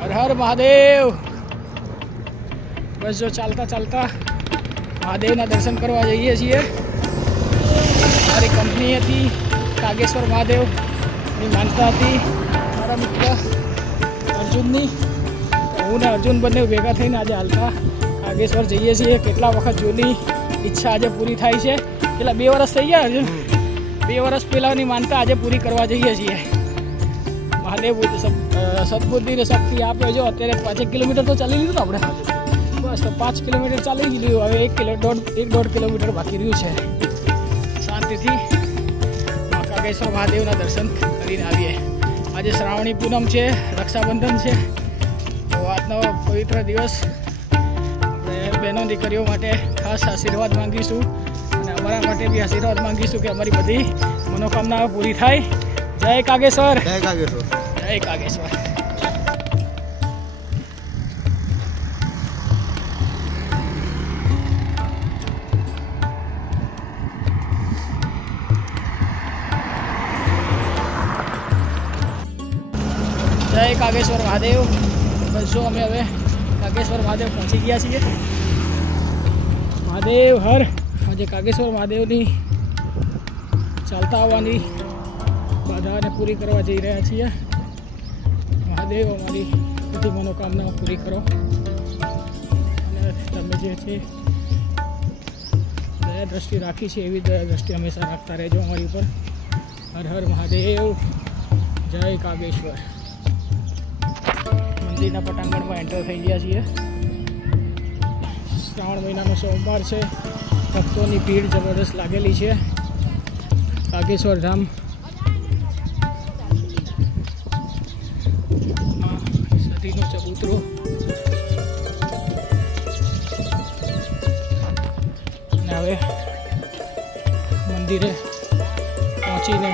હર હર મહાદેવ। બસ જો ચાલતા ચાલતા મહાદેવના દર્શન કરવા જઈએ છીએ। મારી કંપની હતી કાગેશ્વર મહાદેવની માનતા હતી મારા મિત્ર અર્જુનની। હું ને અર્જુન બંને ભેગા થઈને આજે હાલતા કાગેશ્વર જઈએ છીએ। કેટલા વખત જૂની ઈચ્છા આજે પૂરી થાય છે। કેટલા 2 વર્ષ થઈ ગયા અર્જુન? 2 વર્ષ પહેલાંની માનતા આજે પૂરી કરવા જઈએ છીએ। મહાદેવ સદબુદ્ધિ ને શક્તિ આપે। જો અત્યારે 5 કિલોમીટર તો ચાલી લીધું આપણે, બસ તો 5 કિલોમીટર ચાલી જ લીધું। હવે 1.5 કિલોમીટર બાકી રહ્યું છે। શાંતિથી કાગેશ્વર મહાદેવના દર્શન કરીને આવીએ। આજે શ્રાવણી પૂનમ છે, રક્ષાબંધન છે, તો આજનો પવિત્ર દિવસ આપણે બહેનો દીકરીઓ માટે ખાસ આશીર્વાદ માંગીશું અને અમારા માટે બી આશીર્વાદ માંગીશું કે અમારી બધી મનોકામનાઓ પૂરી થાય। જય કાગેશ્વર, જય કાગેશ્વર, જય કાગેશ્વર। જય કાગેશ્વર મહાદેવ। બસ જો અમે હવે કાગેશ્વર મહાદેવ પહોંચી ગયા છીએ। મહાદેવ હર। આજે કાગેશ્વર મહાદેવની ચાલતા આવવાની બાધાને પૂરી કરવા જઈ રહ્યા છીએ। મહાદેવ અમારી બધી મનોકામનાઓ પૂરી કરો અને તમે જે છે દયા દ્રષ્ટિ રાખી છે એવી દયા દ્રષ્ટિ હંમેશા રાખતા રહેજો અમારી ઉપર। હર હર મહાદેવ, જય કાગેશ્વર। મંદિરના પટાંગણમાં એન્ટર થઈ ગયા છીએ। શ્રાવણ મહિનાનો સોમવાર છે, ભક્તોની ભીડ જબરદસ્ત લાગેલી છે। કાગેશ્વર ધામ સતીનો ચબૂતરો અને હવે મંદિરે પહોંચીને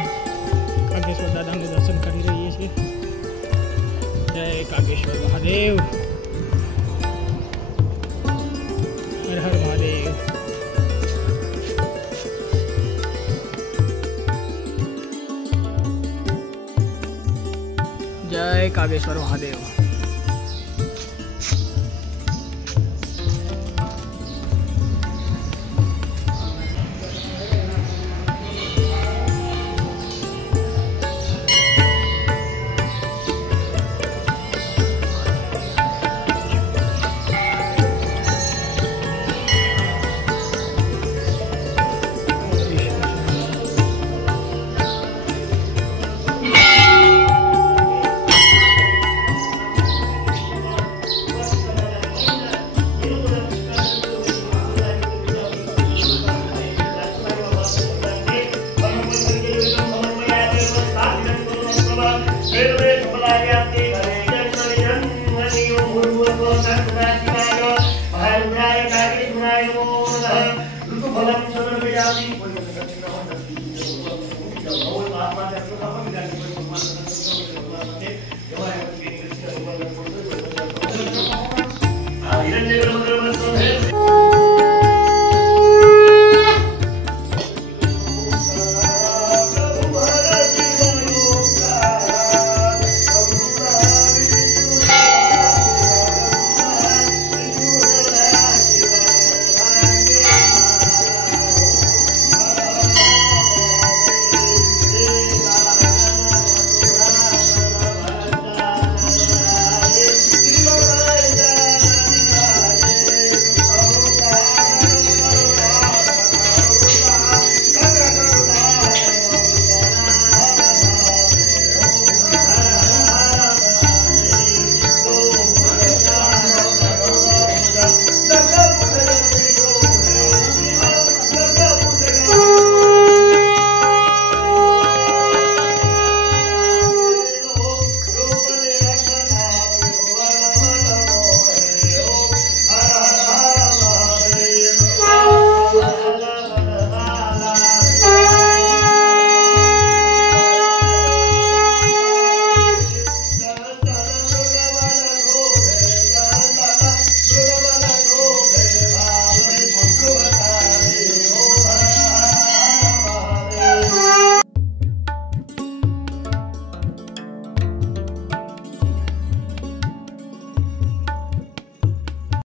કાગેશ્વર દાદાનું દર્શન કરી રહીએ છીએ। જય કાગેશ્વર મહાદેવ, હર હર મહાદેવ। જય કાગેશ્વર મહાદેવ।